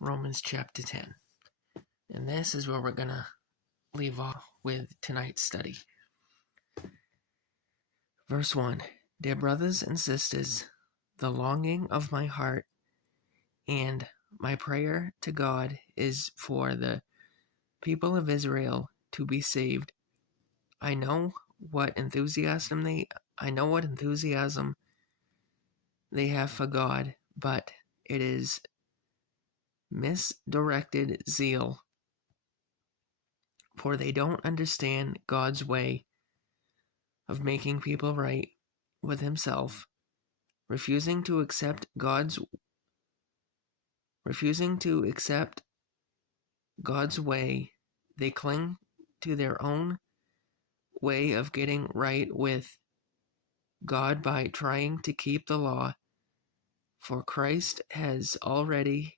Romans chapter 10. And this is where we're going to leave off with tonight's study. Verse 1. Dear brothers and sisters, the longing of my heart and my prayer to God is for the people of Israel to be saved. I know what enthusiasm they have for God, but it is misdirected zeal, for they don't understand God's way of making people right with himself. Refusing to accept God's way, they cling to their own way of getting right with God by trying to keep the law, for Christ has already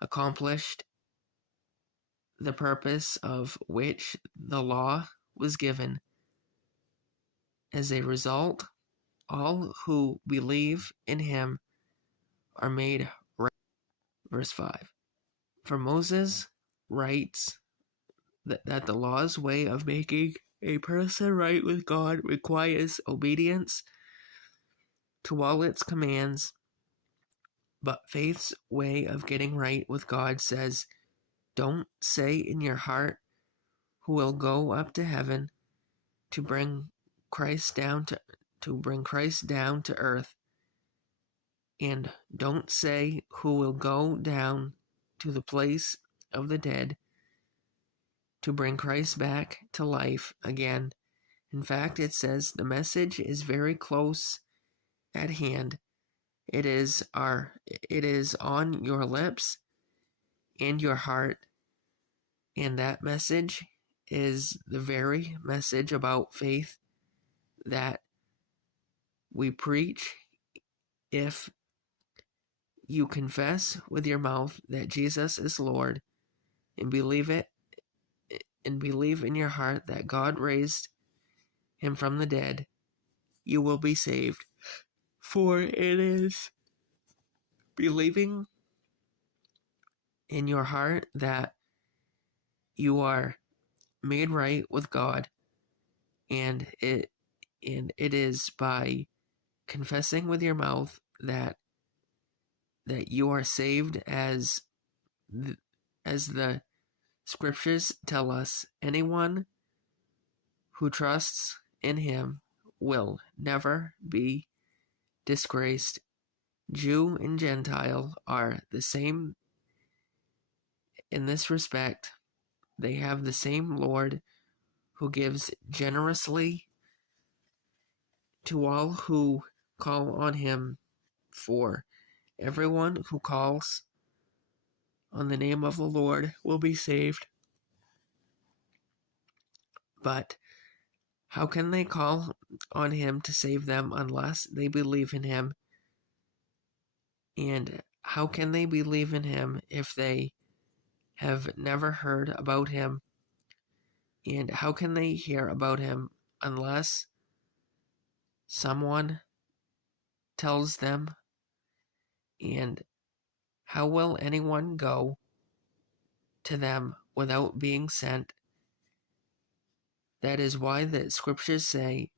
accomplished the purpose of which the law was given. As a result, all who believe in him are made right. Verse 5. For Moses writes that the law's way of making a person right with God requires obedience to all its commands, but faith's way of getting right with God says, don't say in your heart, who will go up to heaven to bring Christ down to earth, and don't say who will go down to the place of the dead to bring Christ back to life again. In fact, it says the message is very close at hand. It is on your lips and your heart, and that message is the very message about faith that we preach. If you confess with your mouth that Jesus is Lord and believe in your heart that God raised him from the dead, you will be saved. For it is believing in your heart that you are made right with God, and it is by confessing with your mouth that you are saved, as the scriptures tell us. Anyone who trusts in him will never be disgraced. Jew and Gentile are the same in this respect. They have the same Lord who gives generously to all who call on him. For everyone who calls on the name of the Lord will be saved. But how can they call on him to save them unless they believe in him? And how can they believe in him if they have never heard about him? And how can they hear about him unless someone tells them? And how will anyone go to them without being sent? That is why the scriptures say,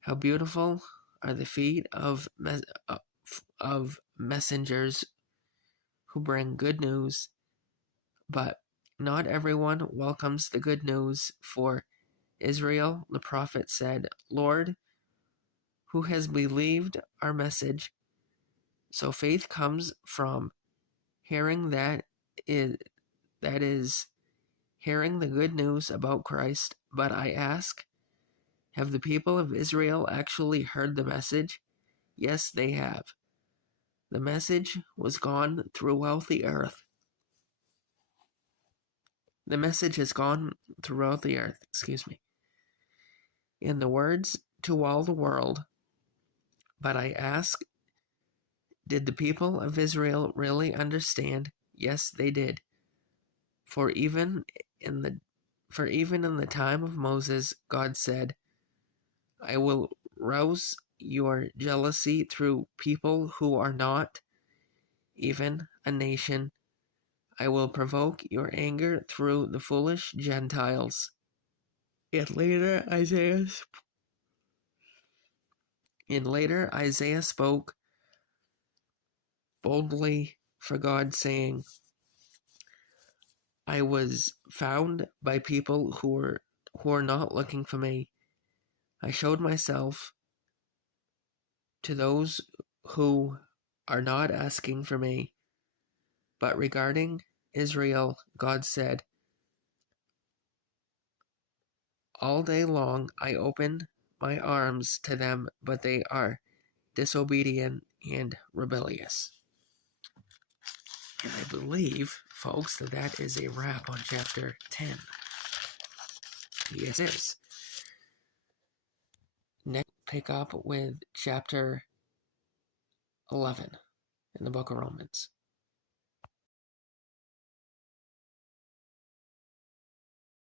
how beautiful are the feet of messengers who bring good news. But not everyone welcomes the good news. For Israel, the prophet said, Lord, who has believed our message? So faith comes from hearing, that is hearing the good news about Christ. But I ask, have the people of Israel actually heard the message? Yes, they have. The message was gone throughout the earth. The message has gone throughout the earth, in the words to all the world. But I ask, did the people of Israel really understand? Yes, they did. For even in the time of Moses, God said, I will rouse your jealousy through people who are not even a nation. I will provoke your anger through the foolish Gentiles. And later Isaiah spoke boldly for God, saying, I was found by people who are not looking for me. I showed myself to those who are not asking for me. But regarding Israel, God said, all day long I open my arms to them, but they are disobedient and rebellious. And I believe, folks, that is a wrap on chapter 10. Yes, it is. Next, pick up with chapter 11 in the book of Romans.